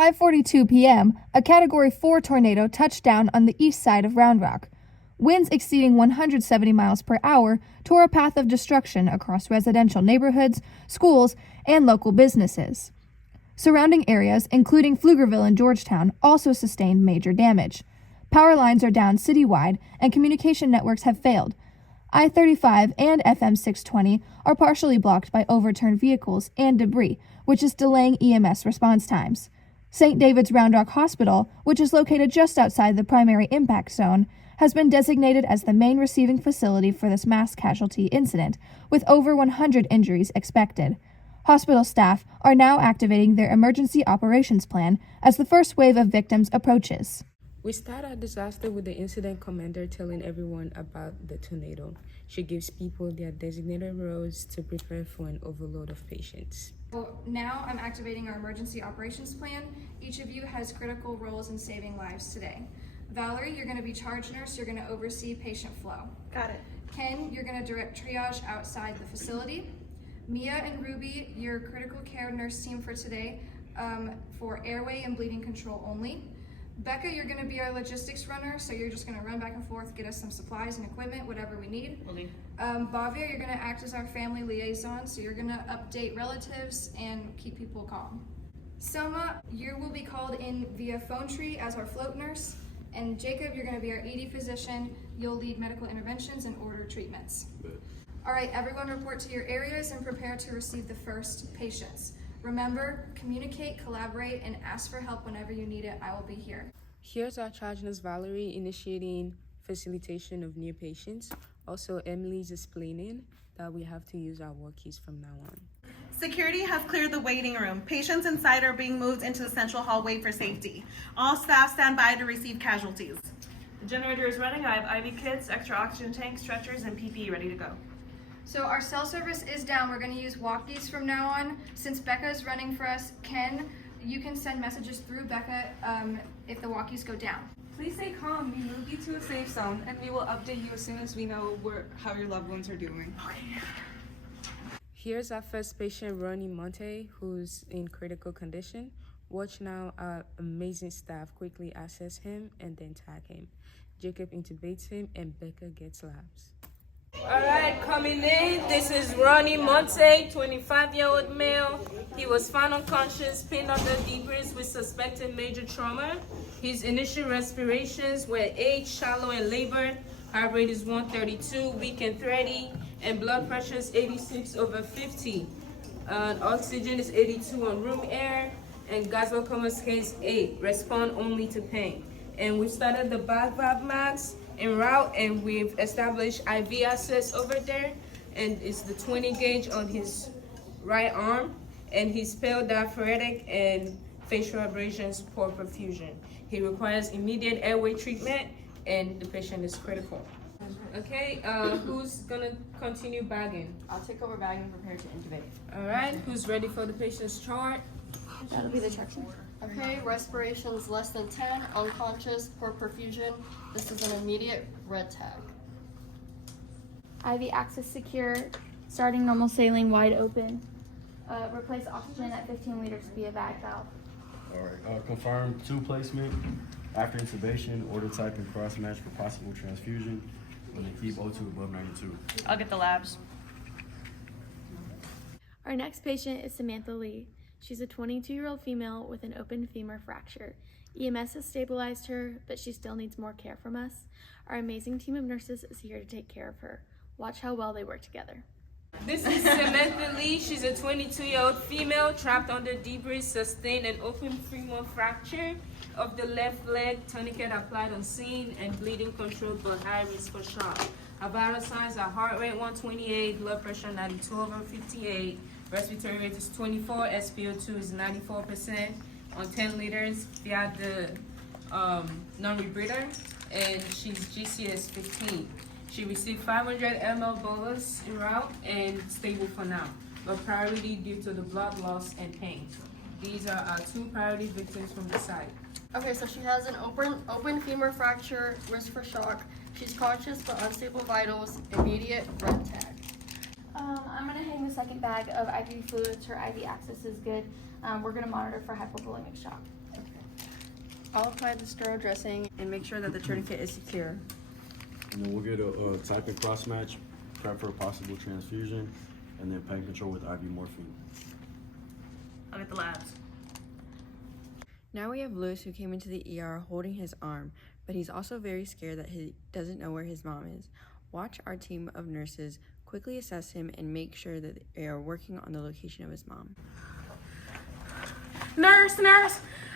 5:42 p.m., a Category 4 tornado touched down on the east side of Round Rock. Winds exceeding 170 miles per hour tore a path of destruction across residential neighborhoods, schools, and local businesses. Surrounding areas, including Pflugerville and Georgetown, also sustained major damage. Power lines are down citywide, and communication networks have failed. I-35 and FM 620 are partially blocked by overturned vehicles and debris, which is delaying EMS response times. St. David's Round Rock Hospital, which is located just outside the primary impact zone, has been designated as the main receiving facility for this mass casualty incident, with over 100 injuries expected. Hospital staff are now activating their emergency operations plan as the first wave of victims approaches. We start our disaster with the incident commander telling everyone about the tornado. She gives people their designated roles to prepare for an overload of patients. Well, now I'm activating our emergency operations plan. Each of you has critical roles in saving lives today. Valerie, you're going to be charge nurse. You're going to oversee patient flow. Got it. Ken, you're going to direct triage outside the facility. Mia and Ruby, your critical care nurse team for today, for airway and bleeding control only. Becca, you're going to be our logistics runner, so you're just going to run back and forth, get us some supplies and equipment, whatever we need. Bhavya, you're going to act as our family liaison, so you're going to update relatives and keep people calm. Soma, you will be called in via phone tree as our float nurse. And Jacob, you're going to be our ED physician. You'll lead medical interventions and order treatments. All right, everyone report to your areas and prepare to receive the first patients. Remember, communicate, collaborate, and ask for help whenever you need it. I will be here. Here's our charge nurse Valerie initiating facilitation of new patients. Also, Emily's explaining that we have to use our walkies from now on. Security has cleared the waiting room. Patients inside are being moved into the central hallway for safety. All staff stand by to receive casualties. The generator is running. I have IV kits, extra oxygen tanks, stretchers, and PPE ready to go. So our cell service is down. We're going to use walkies from now on. Since Becca is running for us, Ken, you can send messages through Becca if the walkies go down. Please stay calm. We moved you to a safe zone, and we will update you as soon as we know how your loved ones are doing. Here's our first patient, Ronnie Monte, who's in critical condition. Watch now, our amazing staff quickly assess him and then tag him. Jacob intubates him and Becca gets labs. All right, coming in, this is Ronnie Monte, 25-year-old male. He was found unconscious, pinned under debris with suspected major trauma. His initial respirations were ache, shallow, and labored. Heart rate is 132, weak and thready, and blood pressure is 86/50. Oxygen is 82 on room air, and gas coma scale is 8. Respond only to pain. And we started the back valve max en route, and we've established IV access over there, and it's the 20 gauge on his right arm, and he's pale diaphoretic and facial abrasions, poor perfusion. He requires immediate airway treatment, and the patient is critical. Okay, who's gonna continue bagging? I'll take over bagging and prepare to intubate. All right, who's ready for the patient's chart? That'll be the section. Okay, respirations less than 10, unconscious, poor perfusion. This is an immediate red tag. IV access secure, starting normal saline wide open. Replace oxygen at 15 liters via bag valve. All right, confirm 2 placement. After intubation, order type and cross match for possible transfusion. And then keep O2 above 92. I'll get the labs. Our next patient is Samantha Lee. She's a 22-year-old female with an open femur fracture. EMS has stabilized her, but she still needs more care from us. Our amazing team of nurses is here to take care of her. Watch how well they work together. This is Samantha Lee. She's a 22-year-old female trapped under debris, sustained an open femur fracture of the left leg, tourniquet applied on scene, and bleeding controlled but high risk for shock. Her vital signs are heart rate 128, blood pressure 92/58, respiratory rate is 24, SpO2 is 94% on 10 liters via the non-rebreather, and she's GCS 15. She received 500 ml bolus en route and stable for now, but priority due to the blood loss and pain. These are our 2 priority victims from the site. Okay, so she has an open femur fracture, risk for shock. She's conscious but unstable vitals, immediate red tag. I'm gonna hang the second bag of IV fluids. Her IV access is good. We're gonna monitor for hypovolemic shock. I'll apply the sterile dressing and make sure that the tourniquet is secure. And then we'll get a type and cross match, prep for a possible transfusion, and then pain control with IV morphine. I'll get the labs. Now we have Lewis, who came into the ER holding his arm, but he's also very scared that he doesn't know where his mom is. Watch our team of nurses quickly assess him and make sure that they are working on the location of his mom. Nurse,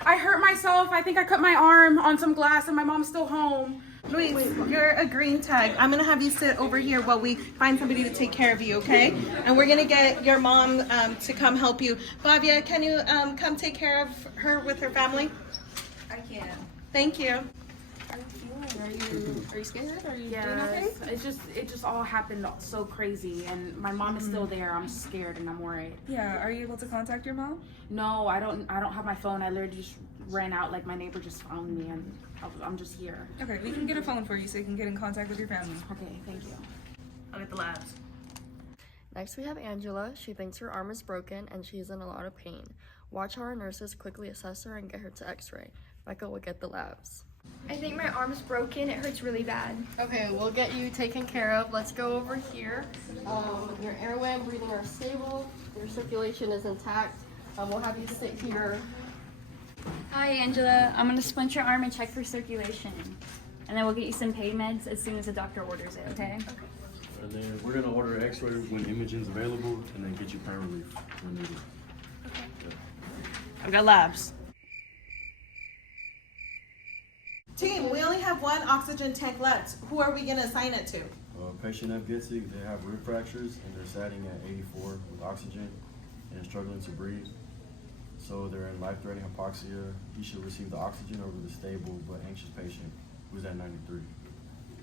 I hurt myself. I think I cut my arm on some glass and my mom's still home. Luis, you're a green tag. I'm gonna have you sit over here while we find somebody to take care of you, okay? And we're gonna get your mom to come help you. Flavia, can you come take care of her with her family? I can. Thank you. How are you feeling? Are you scared? Are you doing okay? It just all happened so crazy, and my mom is still there. I'm scared and I'm worried. Yeah. Are you able to contact your mom? No, I don't have my phone. I literally just ran out. Like my neighbor just found me, and I'm just here. Okay, we can get a phone for you so you can get in contact with your family. Okay, thank you. I'll get the labs. Next, we have Angela. She thinks her arm is broken and she's in a lot of pain. Watch how our nurses quickly assess her and get her to x-ray. Becca will get the labs. I think my arm's broken. It hurts really bad. Okay, we'll get you taken care of. Let's go over here. Your airway and breathing are stable. Your circulation is intact. We'll have you sit here. Hi, Angela. I'm going to splint your arm and check for circulation. And then we'll get you some pain meds as soon as the doctor orders it, okay? And then we're gonna order an x-ray when imaging's available, and then get you pain relief when needed. I've got labs. Team, we only have one oxygen tank left. Who are we gonna assign it to? Patient F. Gitzig, they have rib fractures, and they're satting at 84 with oxygen and struggling to breathe. So they're in life-threatening hypoxia. He should receive the oxygen over the stable but anxious patient who's at 93.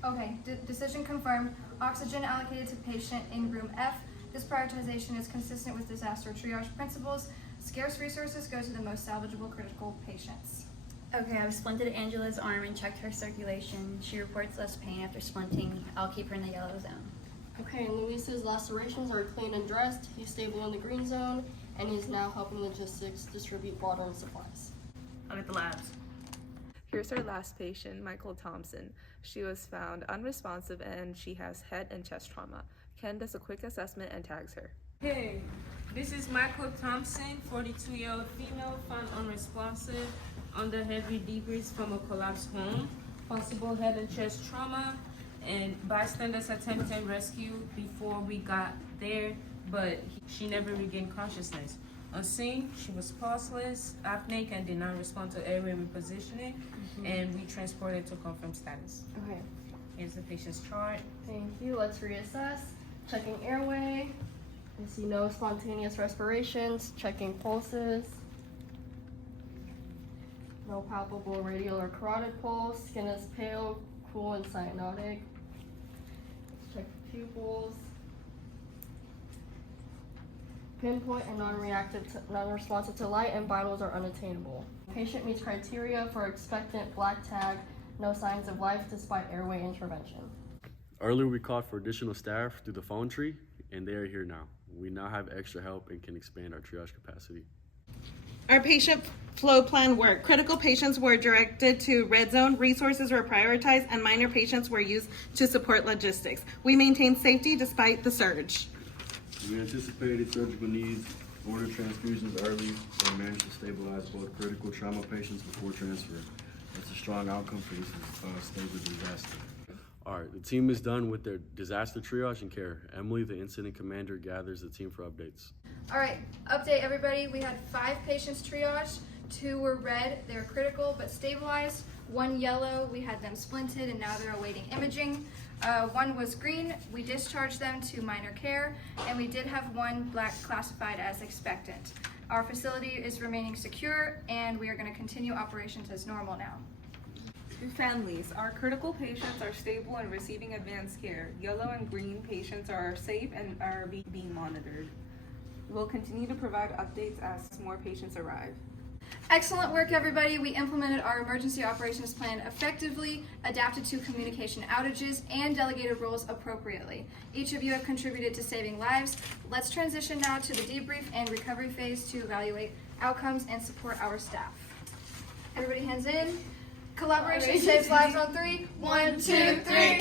Okay, decision confirmed. Oxygen allocated to patient in room F. This prioritization is consistent with disaster triage principles. Scarce resources go to the most salvageable critical patients. Okay, I've splinted Angela's arm and checked her circulation. She reports less pain after splinting. I'll keep her in the yellow zone. Okay, and Luis's lacerations are clean and dressed. He's stable in the green zone, and he's now helping logistics distribute water and supplies. I'll get the labs. Here's our last patient, Michael Thompson. She was found unresponsive and she has head and chest trauma. Ken does a quick assessment and tags her. Hey, this is Michael Thompson, 42-year-old female, found unresponsive under heavy debris from a collapsed home, possible head and chest trauma, and bystanders attempted rescue before we got there, but she never regained consciousness. On scene, she was pulseless, apneic, and did not respond to airway repositioning, and we transported to confirm status. Okay. Here's the patient's chart. Thank you. Let's reassess. Checking airway. I see no spontaneous respirations. Checking pulses. No palpable radial or carotid pulse. Skin is pale, cool, and cyanotic. Let's check the pupils. Pinpoint and non-responsive to light, and vitals are unattainable. Patient meets criteria for expectant black tag. No signs of life despite airway intervention. Earlier we called for additional staff through the phone tree, and they are here now. We now have extra help and can expand our triage capacity. Our patient flow plan worked. Critical patients were directed to red zone, resources were prioritized, and minor patients were used to support logistics. We maintained safety despite the surge. We anticipated surgical needs, ordered transfusions early, and managed to stabilize both critical trauma patients before transfer. That's a strong outcome for this stage of disaster. All right, the team is done with their disaster triage and care. Emily, the incident commander, gathers the team for updates. All right, update everybody. We had 5 patients triaged. 2 were red, they were critical but stabilized. 1 yellow, we had them splinted and now they're awaiting imaging. 1 was green, we discharged them to minor care, and we did have 1 black classified as expectant. Our facility is remaining secure, and we are going to continue operations as normal now. To families, our critical patients are stable and receiving advanced care. Yellow and green patients are safe and are being monitored. We'll continue to provide updates as more patients arrive. Excellent work, everybody. We implemented our emergency operations plan effectively, adapted to communication outages, and delegated roles appropriately. Each of you have contributed to saving lives. Let's transition now to the debrief and recovery phase to evaluate outcomes and support our staff. Everybody hands in. Collaboration saves lives on 3. 1, 2, 3.